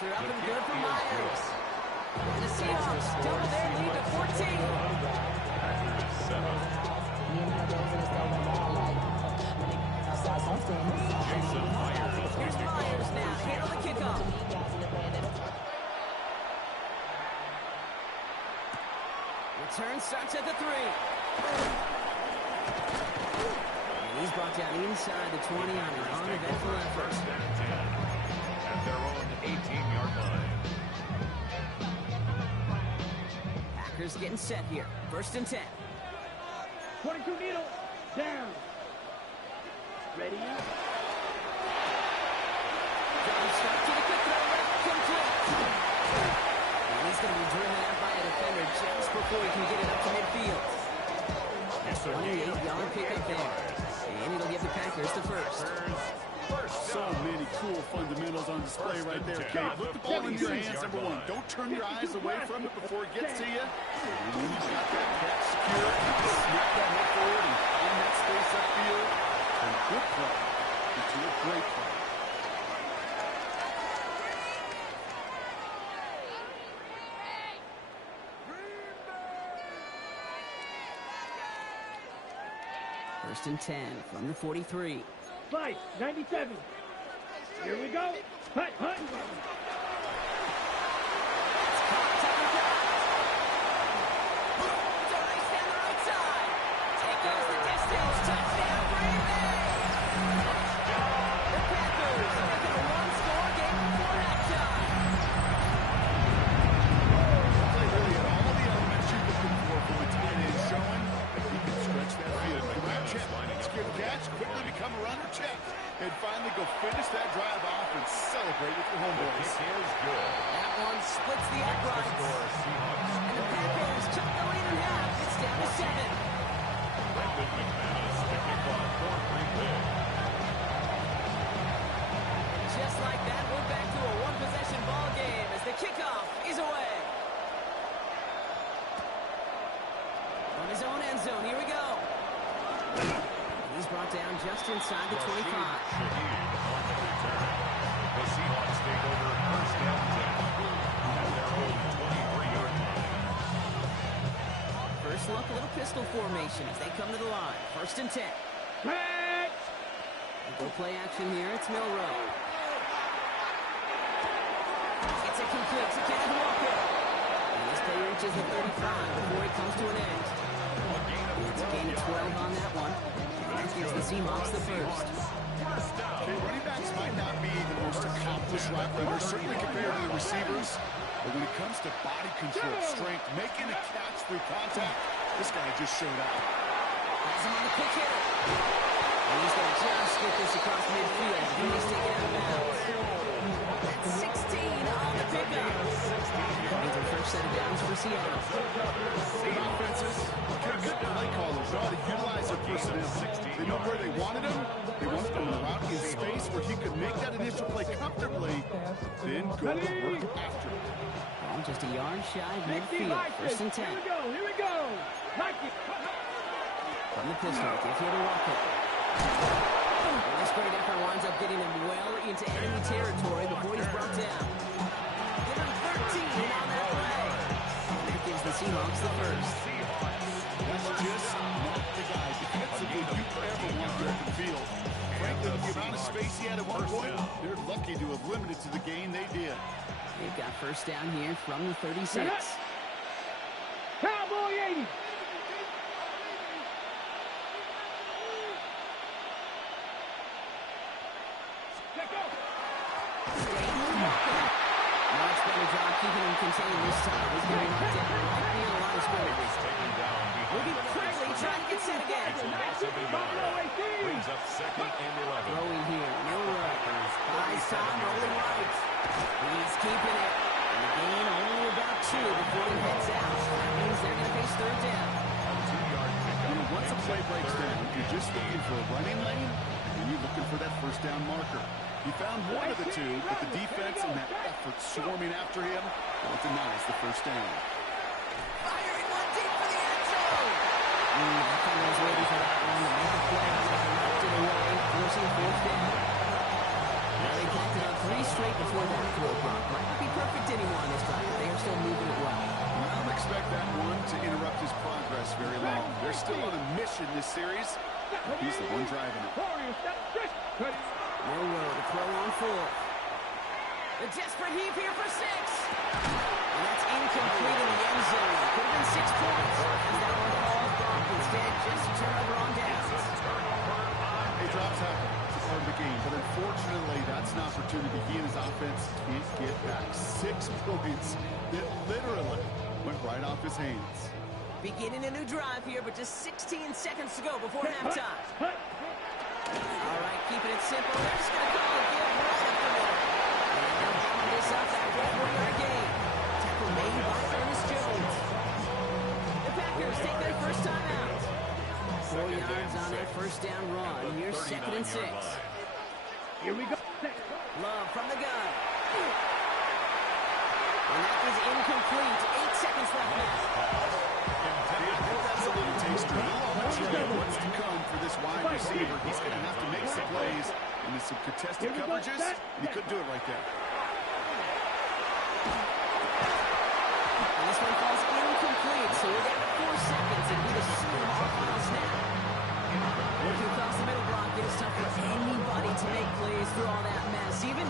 After up and good for Myers. And the Seahawks double their lead to 14. Packers 7. Jason Myers. Here's Myers now. Handle the kickoff. Return starts at the 3. And he's brought down inside the 20 on an uneventful effort. First and 10 at their own 18-yard line. Packers getting set here. First and 10. 22 needle. Down. Ready? Drive start to the quick throw. Complete. And he's going to be driven out by a defender just before he can get it up to midfield. That's a 28-yard pickup there. And it'll give the Packers the first. So many cool fundamentals on display right there, Kate. Put the ball in your hands, number one. Don't turn your eyes away from it before it gets to you. And when you got that catch secure, you just snap that head forward and find that space upfield. And good play into a great play. First and 10 from the 43. Fight, 97. Here we go. Hut, hut. And finally go finish that drive off and celebrate with your homeboys. Kick is good. That one splits the uprights. Score Seahawks. And the Packers cut the lead in half. It's down to 7. Brendan McManus picking off for Green Bay. Just like that, we're back to a one-possession ball game as the kickoff is away. On his own end zone, here we go. He's brought down just inside the 25. Shaheed on the return. The Seahawks take over first down 10 at their own 23-yard line. First look, a little pistol formation as they come to the line. First and 10. Catch! Go play action here. It's Milrow. It's a complete to Kenneth Walker. And this play reaches the 35 before it comes to an end. It's a gain of 12 on that one. That gives the Seahawks the first. Okay, running backs might not be the most accomplished route runners, certainly compared to the receivers. But when it comes to body control, strength, making a catch through contact, this guy just showed up. Has him on the quick hitter. And he's going to just get this across midfield. He needs to get out of bounds. That's 16 on the pickup. Means our first set of downs for Seattle. Good offenses, good play callers know how to utilize their personnel. They know where they wanted him. They wanted him around in space where he could make that initial play comfortably, then go to work after it. Well, just a yard shy of midfield. First and 10. Here we go. Like it. From the pistol, give here to Walker. This great effort winds up getting him well into enemy territory before he's brought down. Give him 13 on that play. And that gives the Seahawks the first. That's just not the guy defensively you ever want to open field. Frankly, with the amount of space he had at one point, they're lucky to have limited to the gain they did. They've got first down here from the 36. Cowboy 80. Much better job keeping him contained this time. He's going to be knocked down right near the line of scrimmage. Looking quickly, trying to get set again. Brings up second and 11. Throwing here, Milrow. Eyes time, rolling right. He's keeping it. And the gain only about 2 before he heads out. That means they're going to face third down. A 2-yard pickup. Once a play breaks down, you're just looking for a running lane, and you're looking for that first down marker. He found one of the two, but the defense and that effort swarming after him denies the first down. Firing one deep for the end zone. I thought I was waiting for that one to make a play. Knocked it away, forcing fourth down. Now they connected on 3 straight before that throw block. in this series. He's the one driving it. Milroe to throw on 4. A desperate heave here for 6. And that's incomplete in the end zone. Could have been 6 points. As that one falls off instead, just a turnover on downs. Hey, drops happen. It's a part of the game. But unfortunately, that's an opportunity he and his offense can't get back. 6 points that literally went right off his hands. Beginning a new drive here, but just 16 seconds to go before halftime. All right, keeping it simple. They're just going to call it good right up the middle. And they'll hammer this up after a 4-yard gain. Tackle made by Ernest Jones. The Packers take their first time out. 4 yards on that first down run. Here's 2nd and 6. Here we go. Love from the gun. And that is incomplete. 8 seconds left now. That's a little taster. A little on track. What's to come for this wide receiver. He's going to have to make some plays into some contested coverages, and he couldn't do it right there. And this one falls incomplete, so we're down to 4 seconds, and we assume our final snap. Looking across the middle block, it is tough for anybody to make plays through all that mess, even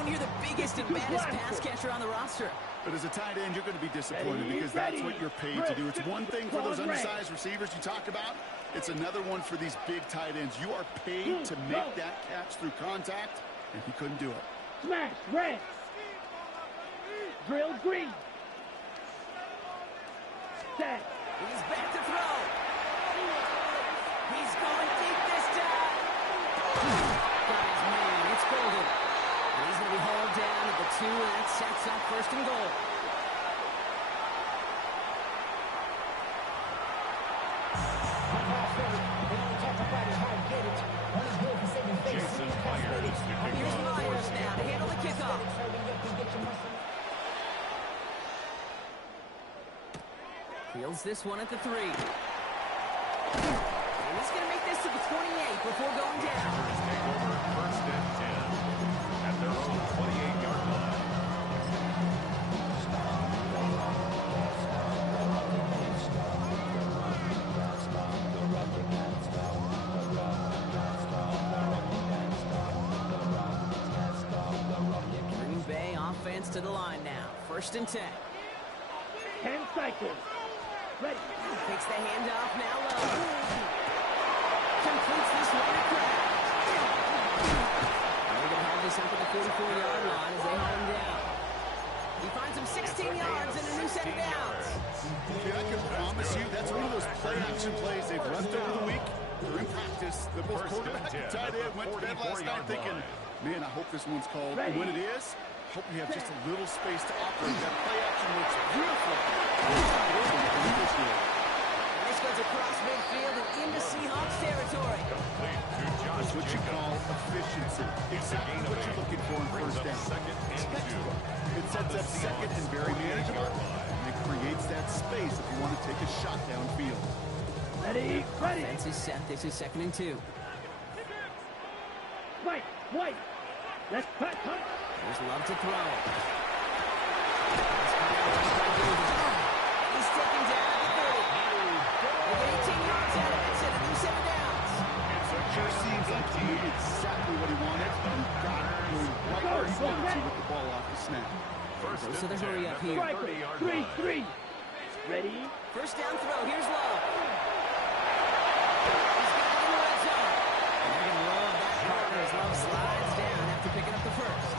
when you're the biggest and baddest pass catcher on the roster. But as a tight end, you're going to be disappointed because that's what you're paid to do. It's one thing for those undersized receivers you talk about. It's another one for these big tight ends. You are paid to make that catch through contact, and he couldn't do it. Smash red. Drill green. Set. He's back to throw. He's going deep this time. Got his man. It's golden. And he's going to be hauled down at the 2, and that sets up 1st and goal. Jason Myers to kick Here's off. Myers now to handle the kickoff. Fields this one at the 3. And he's going to make this to the 28 before going down. Take over 1st and 10 at their own 28-yard line. Green Bay offense to the line now. 1st and 10. 10 cycles. Ready. Takes the handoff now low. Completes this one to Kraft. They're going to have this up at the 44-yard line as they haul him down. He finds him 16 yards and a new set of downs. Okay, I can promise you that's one of those play-action plays they've left over the week. During practice, the both quarterback and tight end went to bed last night thinking, man, I hope this one's called. And when it is, hope we have just a little space to operate. That play-action looks beautiful. This goes across midfield and into Seahawks territory. Complete to Josh That's what you Jacobs. call efficiency. Exactly what you're looking for in Brings first up down. 2nd and 2. It sets up 2nd and very manageable, and it creates that space if you want to take a shot downfield. Ready. Ready. Offense is set. This is 2nd and 2. Right. White. Let's cut. There's Love to throw. He's taken down at the 30. With 18 yards out of it, and a new set of downs. Sure seems like he knew exactly what he wanted, and got it right where he wanted to with the ball off the snap. First Goes to the and 10 hurry up at the here. 30-yard 3. line. Ready. First down throw. Here's Love. He's got it in the red zone. And they're going to love that partner as Love slides down after picking up the first.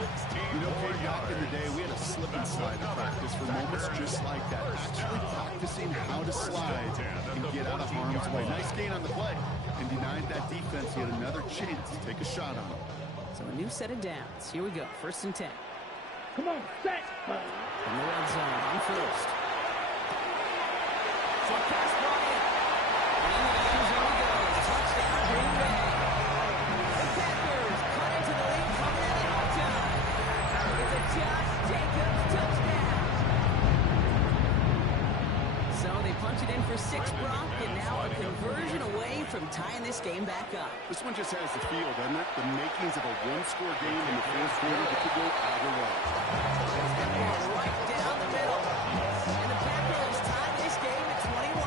You know, Kate, back in the day, we had a slip and slide in practice for moments just like that. Actually practicing how to slide and get out of harm's way. Nice gain on the play. And denied that defense yet another chance to take a shot on him. So a new set of downs. Here we go. 1st and 10. Come on. Set. In the red zone on 1st. Short pass brought in. And into the end zone he goes. Touchdown, Green Bay. The Packers cut into the lead coming in at halftime. It's a Josh Jacobs touchdown. So they punch it in for 6, Brock, and now a conversion away from tying this game back up. This one just has the feel, doesn't it? The makings of a one-score game in the fourth quarter that could go either way. Right down the middle. And the Packers tied this game at 21.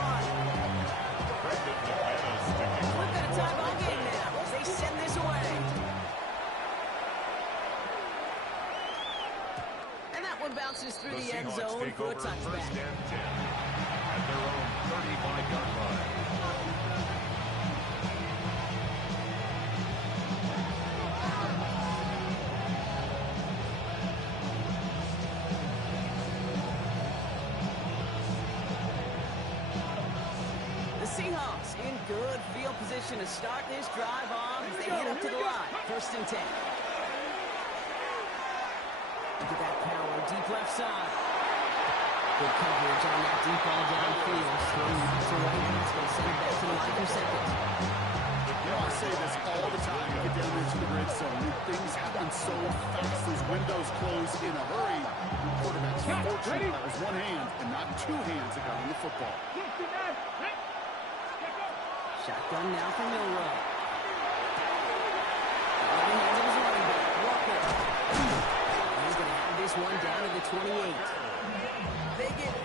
one bounces through the end Seahawks zone take for a over first touchback. and 10 at their own 35-yard line. The Seahawks in good field position to start this drive off as they head up to the line. First and 10. Look at that power, deep left side. Good coverage on that deep ball downfield. Throwing it to right, it's going to send it back to the line for seconds. You know, I say this all the time. You get down into the red zone. Things happen so fast. Those windows close in a hurry. The quarterback's fortunate that was one hand and not two hands that got on the football. Shotgun now for Milrow. Running hands of his running back, Walker. He's going to have this one down to the 28. They get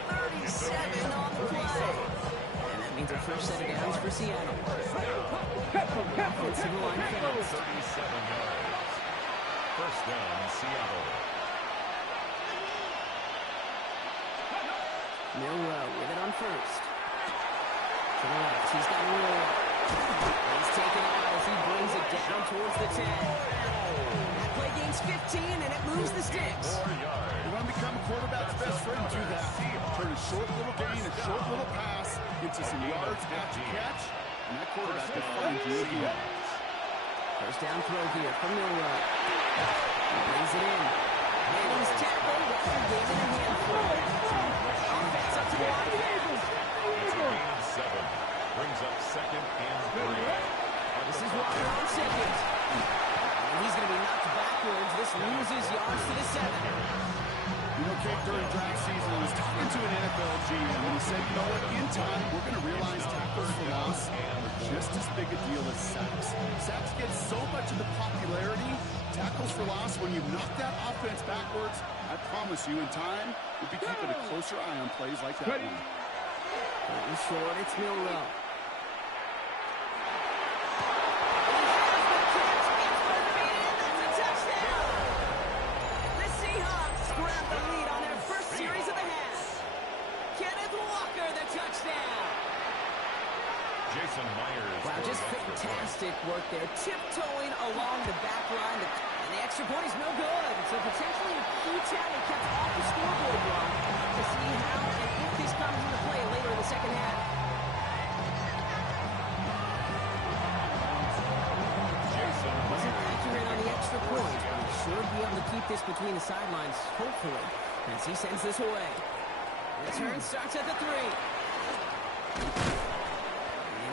37 on the play. And that means a first set of downs for Seattle. Offensive line fails. 37 yards. First down, Seattle. Milrow with it on first. To the left, he's got a roll. He's taken out as he brings it down towards the 10. That play gains 15, and it moves the sticks. 4 yards. You want to become a quarterback's best friend, do that. Turn a short little gain, a short little pass into some yards after catch, and that quarterback can find you again. First down throw here from Milrow. He brings it in. And he's tackled. Walker gave it a handful. Offense up to the line. It's a gain of 7. Brings up second and 3. This is Walker on second. And he's going to be knocked backwards. This loses yards to the 7. You know, Kate, during draft season, I was talking to an NFL GM, and he said, you know what, in time, we're going to realize tackles for loss are just as big a deal as sacks. Sacks get so much of the popularity. Tackles for loss, when you knock that offense backwards, I promise you, in time, we'll be keeping a closer eye on plays like that one. Getting short, it's Milrow. Jason Myers. Wow, just fantastic work there. Tiptoeing along the back line. And the extra point is no good. So potentially a key tally kept off the scoreboard block to see how and if this comes into play later in the second half. Jason Wasn't accurate on the extra point, but he should be able to keep this between the sidelines, hopefully, as he sends this away. Return starts at the 3.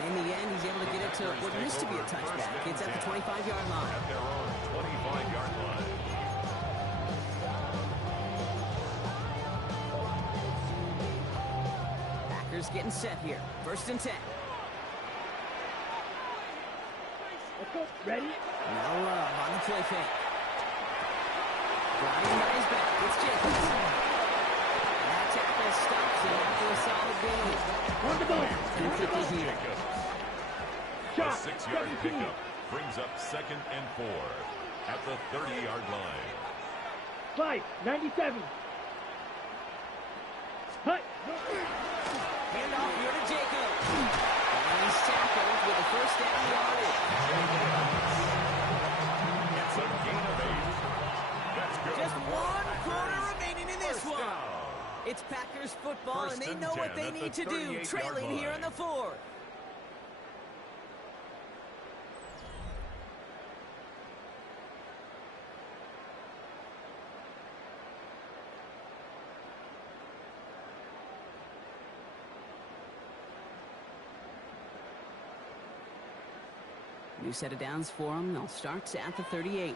In the end, he's able to get it to what used to be a touchback. It's at the 25-yard line. At their own 25-yard line. Packers getting set here. First and 10. Let's go. Ready? Now Love on the play fake. Driving by his back. It's Jacobs. That tackle stops him after a solid gain. On the ball. Jacobs. A Shot. 6-yard 17. pickup brings up second and 4 at the 30-yard line. 5, 97. Hut. Hand off here to Jacobs. And he's tackled with a first down yardage. It's a gain of 8. That's good. Just 1 quarter remaining in this one. It's Packers football, and they know what they need to do, trailing here on the 4th. New set of downs for them. They'll start at the 38.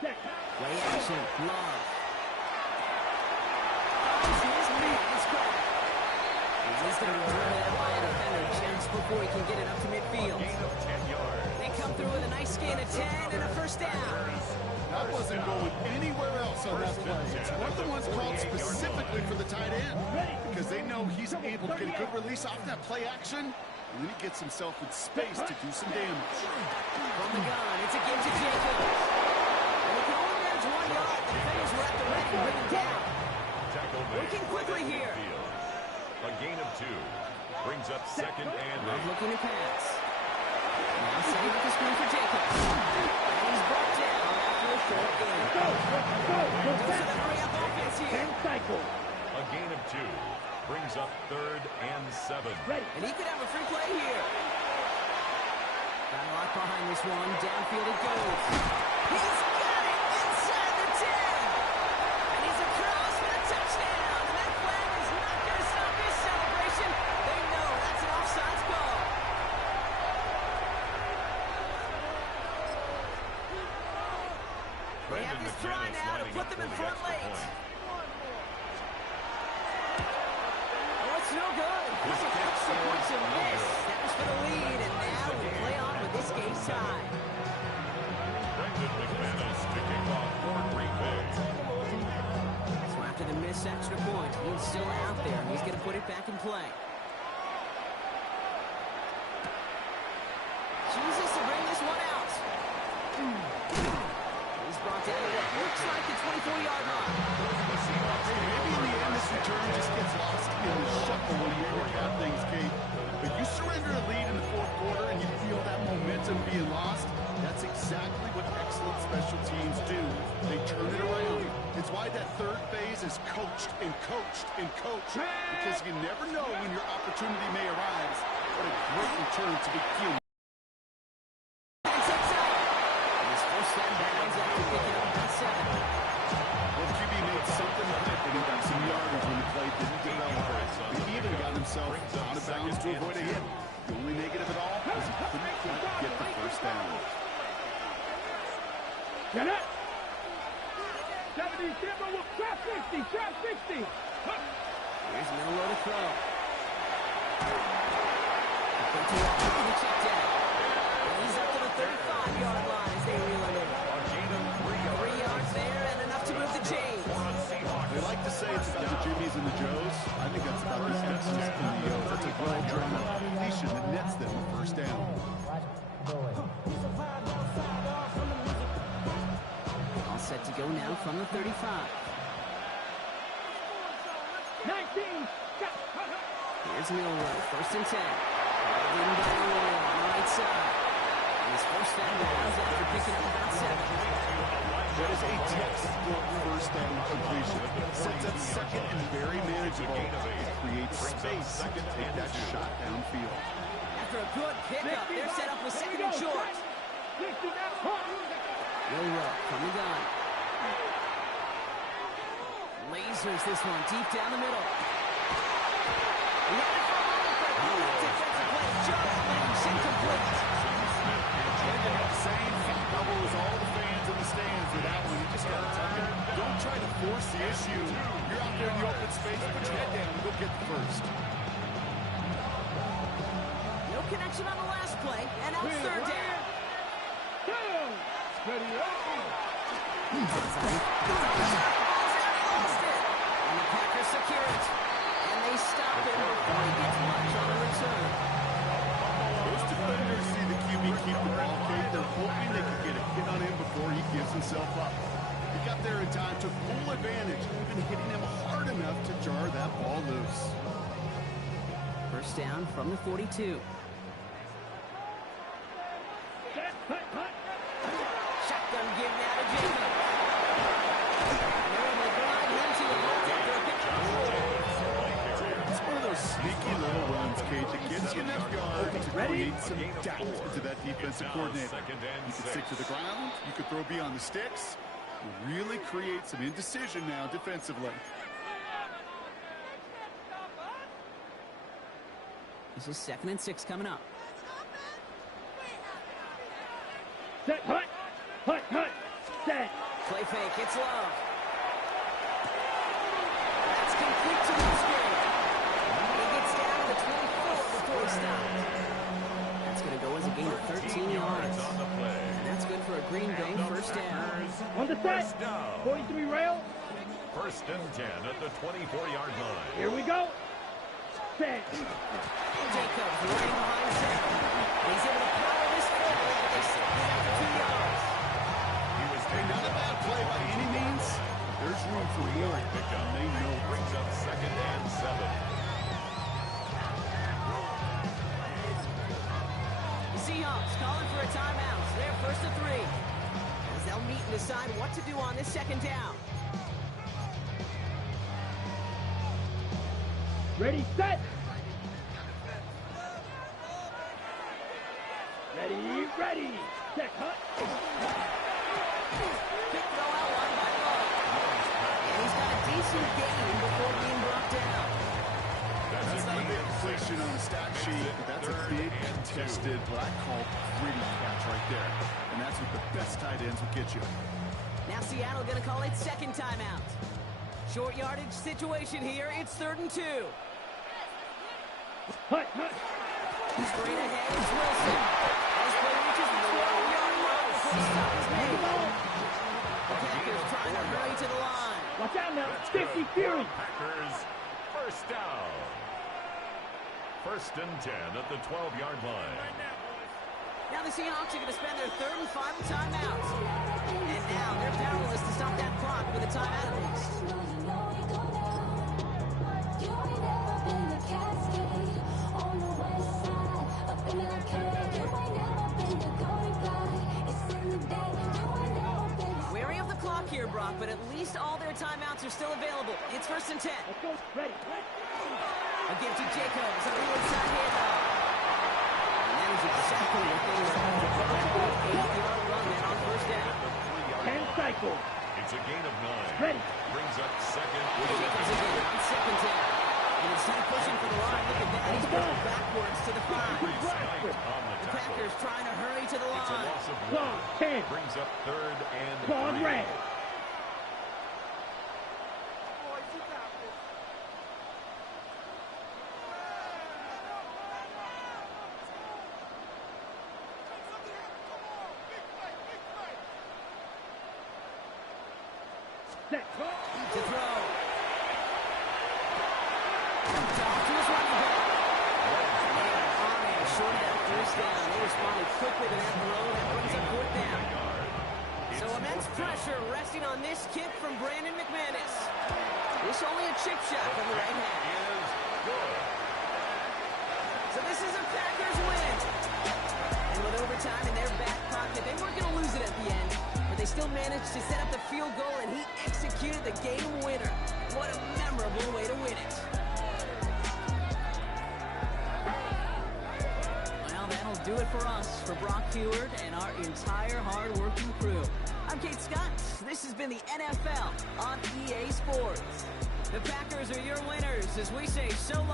Check. Play action. Love. His man is caught. He's going to be driven by a defender just before he can get it up to midfield. Gain of 10 yards. They come through with a nice gain of 10 and a first down. That wasn't going anywhere else on that play. It's one of the ones called specifically for the tight end because they know he's able to get a good release off that play action, and then he gets himself in space to do some damage. From the gun, it's a give to Jacobs. And he can only manage 1 yard. The second and Love 8. looking to pass. Now setting up the screen for Jacobs. And he's brought down after a short gain. Go, go, go, Goes to the hurry-up offense here. 10 cycle. A gain of 2 brings up third and 7. Ready. And he could have a free play here. Got a lot behind this one. Downfield it goes. He's got it inside the 10. And he's across for the touchdown. And that flag is not going to stop this celebration. They know that's an offsides call. They have this try now to put them in front late. Oh, it's no good. That's a extra point to miss. That was for the lead, and now we play on with this game tie. Brendan McManus to kick off for Green Bay. So after the missed extra point, he's still out there, and he's going to put it back in play. Jesus to bring this one out. He's brought down to what looks like the 24-yard line. Maybe in the end this return just gets lost in the shuffle when you work out things, Kate. But you surrender a lead in the fourth quarter and you feel that momentum being lost. That's exactly what excellent special teams do. They turn it around. It's why that third phase is coached and coached and coached. Because you never know when your opportunity may arise. What a great return to begin. And sets up. His first down bounds after picking up about 7. Well, QB made something of it, and he got some yardage when the play didn't develop. He even got himself out of bounds to avoid a hit. The only negative at all is he couldn't quite get the first down. Get it. 70 Simba will trap 60, trap 60. Here's Miller to throw. Quick to walk up to the check down. And he's up to the 35-yard line as they reel it in. A gain of 3 3 yards there and enough to move the chains. They like to say it's about the Jimmies and the Joes. I think that's about the Texans and the O's. That's a well-drawn-out completion that nets them a first down. All set to go now from the 35. 19. Here's Milroe, first and 10. Leading by the wall on the right side. And his first down bounds after picking up about 7. That is a textbook first down completion. Sets up second and very manageable. It creates space to take that shot downfield. After a good pickup, they're set up with second and short. Milroe from the gun. Lasers this one deep down the middle. Defensive play just makes incomplete. Saying double is all the fans in the stands for that one. You just got to tuck it. Don't try to force the issue. You're out there in the open space. Put your head down and go get the first. No connection on the last play, and now it's third down. And the Packers secure it. And they stop him before he gets much on the return. Those defenders see the QB keep the ball, Kate. They're hoping they can get a hit on him before he gives himself up. He got there in time, took full advantage, even hitting him hard enough to jar that ball loose. First down from the 42. Shotgun give now to Jacob. It's one of those sneaky little runs, Kate, that gets you enough yards to create some doubt into that defensive coordinator. You can stick to the ground, you can throw beyond the sticks, really create some indecision now defensively. This is 2nd and 6 coming up. Set, hut, set. Play fake, it's Love. That's complete to Musgrave. He gets down to the 24 before he stops. That's going to go as a gain of 13 yards. on the play. And that's good for a Green Bay first down. On the set. 43 rail. First and 10 at the 24-yard line. Here we go. Set. Jacobs running behind center. He's able to power this forward, but they still get after 2 yards. He was Hey, not a bad play by any means. There's room for more. They know. brings up 2nd and 7. decide what to do on this second down. Ready, set. Ready. Check, hut. Quick throw out line by Love. And he's got a decent gain before being brought down. That's not a big completion on the stat sheet, but that's a big contested, what I call gritty catch right there. And that's what the best tight ends will get you. Now Seattle going to call it second timeout. Short yardage situation here. It's 3rd and 2. Hut. Straight ahead is Wilson. This play reaches the 12-yard line before the stop is made. The Packers trying to hurry to the line. Watch out now. 50 Fury. Packers, first down. 1st and 10 at the 12-yard line. Now the Seahawks are going to spend their 3rd and final timeout. And now they're powerless to stop that clock with a timeout at least. Wary of the clock here, Brock, but at least all their timeouts are still available. It's 1st and 10. Let's go. Ready. Again to Jacobs on the inside handoff. And that is exactly what they were trying to provide. 8-yard run man on 1st down. 10 cycles. It's a gain of 9. Ready. Brings up 2nd. Jacobs again on 2nd down. And instead of pushing for the line, look at that. He's going backwards to the 5. The Packers trying to hurry to the It's a line. loss of 1. Close. 10. Brings up 3rd and Ball 3. red. Set. To throw. Off to his running back. And short of that 1st down. They responded quickly to that throw. That brings up 4th down. So immense pressure resting on this kick from Brandon McManus. This only a chip shot from the right hand. So this is a Packers win. And with overtime in their back pocket, they weren't going to lose it at the end. But they still managed to set up the field goal, and he executed the game winner. What a memorable way to win it. Well, that'll do it for us, for Brock Huard and our entire hard-working crew. I'm Kate Scott. This has been the NFL on EA Sports. The Packers are your winners as we say so long.